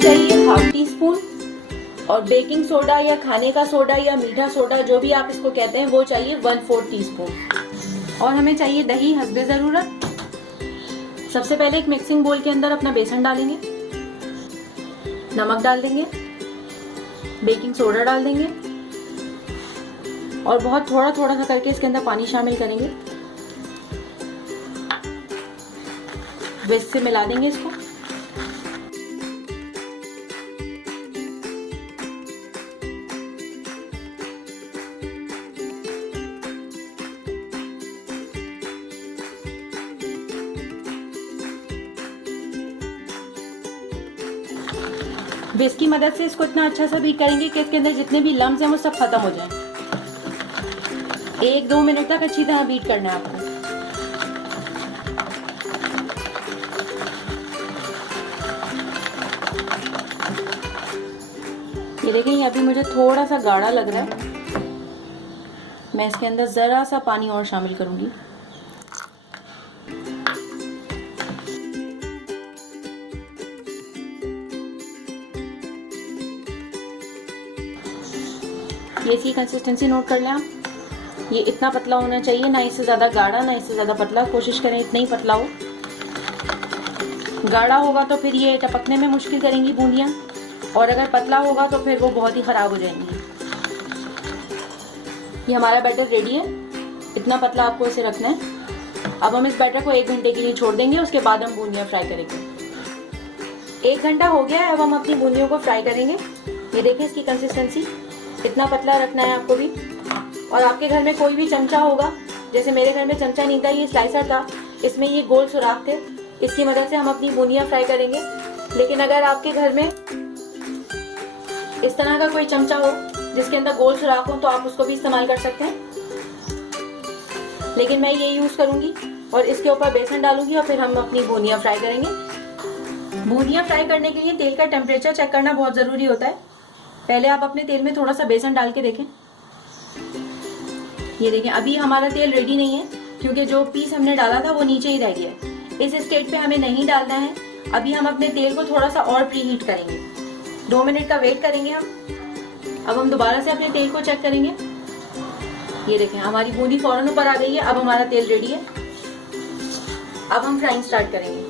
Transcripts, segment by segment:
नमक चाहिए 1/2 टीस्पून, और बेकिंग सोडा या खाने का सोडा या मीठा सोडा जो भी आप इसको कहते हैं वो चाहिए 1/4 टीस्पून। और हमें चाहिए दही हस्बे ज़रूरत। सबसे पहले एक मिक्सिंग बोल के अंदर अपना बेसन डालेंगे, नमक डाल देंगे, बेकिंग सोडा डाल देंगे और बहुत थोड़ा थोड़ा सा करके इसके अंदर पानी शामिल करेंगे। विस्क से मिला देंगे इसको। विस्क की मदद से इसको इतना अच्छा सा बीट करेंगे कि इसके अंदर जितने भी लम्स हैं वो सब खत्म हो जाएं। 1-2 मिनट तक अच्छी तरह बीट करना है आपको। ये देखिए, ये अभी मुझे थोड़ा सा गाढ़ा लग रहा है। मैं इसके अंदर ज़रा सा पानी और शामिल करूंगी। ये इसकी कंसिस्टेंसी नोट कर लें आप। ये इतना पतला होना चाहिए, ना इससे ज़्यादा गाढ़ा ना इससे ज़्यादा पतला। कोशिश करें इतना ही पतला हो। गाढ़ा होगा तो फिर ये टपकने में मुश्किल करेंगी बूंदियाँ, और अगर पतला होगा तो फिर वो बहुत ही ख़राब हो जाएंगी। ये हमारा बैटर रेडी है। इतना पतला आपको इसे रखना है। अब हम इस बैटर को 1 घंटे के लिए छोड़ देंगे, उसके बाद हम बूंदियाँ फ्राई करेंगे। 1 घंटा हो गया है, अब हम अपनी बूंदियों को फ्राई करेंगे। ये देखिए इसकी कंसिस्टेंसी, इतना पतला रखना है आपको भी। और आपके घर में कोई भी चमचा होगा, जैसे मेरे घर में चमचा नहीं था, ये स्लाइसर था, इसमें ये गोल सुराख थे, इसकी मदद से हम अपनी बूंदियाँ फ्राई करेंगे। लेकिन अगर आपके घर में इस तरह का कोई चमचा हो जिसके अंदर गोल सुराख हो तो आप उसको भी इस्तेमाल कर सकते हैं, लेकिन मैं ये यूज़ करूँगी और इसके ऊपर बेसन डालूंगी और फिर हम अपनी बूंदियाँ फ्राई करेंगे। बूंदियाँ फ्राई करने के लिए तेल का टेम्परेचर चेक करना बहुत ज़रूरी होता है। पहले आप अपने तेल में थोड़ा सा बेसन डाल के देखें। ये देखें, अभी हमारा तेल रेडी नहीं है क्योंकि जो पीस हमने डाला था वो नीचे ही रह गया है। इस स्टेज पे हमें नहीं डालना है। अभी हम अपने तेल को थोड़ा सा और प्री हीट करेंगे। 2 मिनट का वेट करेंगे हम। अब हम दोबारा से अपने तेल को चेक करेंगे। ये देखें, हमारी बूंदी फौरन ऊपर आ गई है। अब हमारा तेल रेडी है। अब हम फ्राइंग स्टार्ट करेंगे।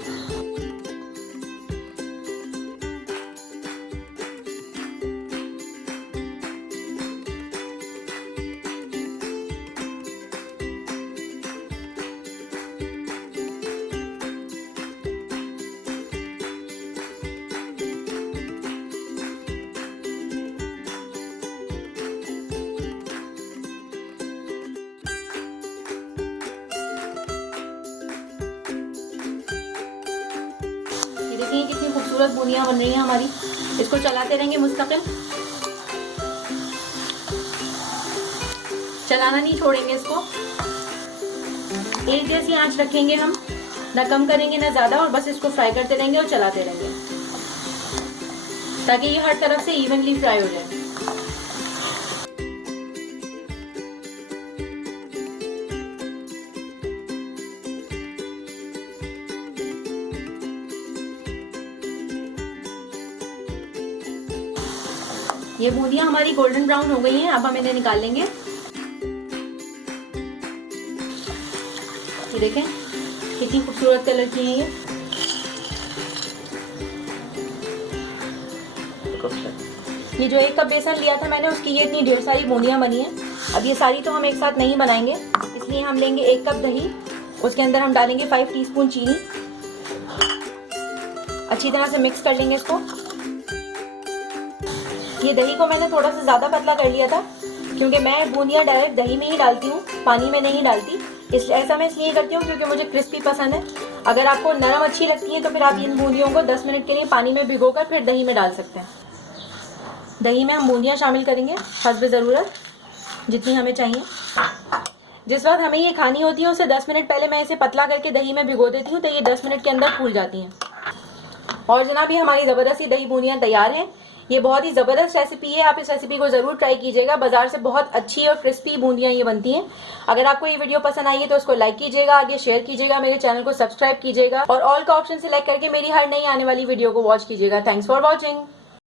देखिए कितनी खूबसूरत बूंदियां बन रही हैं हमारी। इसको चलाते रहेंगे मुस्तकिल, चलाना नहीं छोड़ेंगे इसको। एक जैसी आंच रखेंगे हम, ना कम करेंगे ना ज्यादा, और बस इसको फ्राई करते रहेंगे और चलाते रहेंगे ताकि ये हर तरफ से इवनली फ्राई हो जाए। ये बूंदियां हमारी गोल्डन ब्राउन हो गई हैं। अब हम इन्हें निकाल लेंगे। ये देखें कितनी खूबसूरत कलर की हैं ये जो 1 कप बेसन लिया था मैंने, उसकी ये इतनी ढेर सारी बूंदियां बनी हैं। अब ये सारी तो हम एक साथ नहीं बनाएंगे, इसलिए हम लेंगे 1 कप दही। उसके अंदर हम डालेंगे 5 टीस्पून चीनी। अच्छी तरह से मिक्स कर लेंगे इसको। ये दही को मैंने थोड़ा सा ज़्यादा पतला कर लिया था क्योंकि मैं बूंदियाँ डायरेक्ट दही में ही डालती हूँ, पानी में नहीं डालती। ऐसा मैं इसलिए करती हूँ क्योंकि मुझे क्रिस्पी पसंद है। अगर आपको नरम अच्छी लगती है तो फिर आप इन बूंदियों को 10 मिनट के लिए पानी में भिगोकर फिर दही में डाल सकते हैं। दही में हम बूंदियाँ शामिल करेंगे हस्बे ज़रूरत, जितनी हमें चाहिए। जिस वक्त हमें ये खानी होती है उससे 10 मिनट पहले मैं इसे पतला करके दही में भिगो देती हूँ, तो ये 10 मिनट के अंदर फूल जाती हैं। और जनाब, ये हमारी ज़बरदस्ती दही बूंदियाँ तैयार हैं। ये बहुत ही ज़बरदस्त रेसिपी है, आप इस रेसिपी को ज़रूर ट्राई कीजिएगा। बाजार से बहुत अच्छी और क्रिस्पी बूंदियाँ ये बनती हैं। अगर आपको ये वीडियो पसंद आई है तो उसको लाइक कीजिएगा, आगे शेयर कीजिएगा, मेरे चैनल को सब्सक्राइब कीजिएगा और ऑल का ऑप्शन सेलेक्ट करके मेरी हर नई आने वाली वीडियो को वॉच कीजिएगा। Thanks for watching.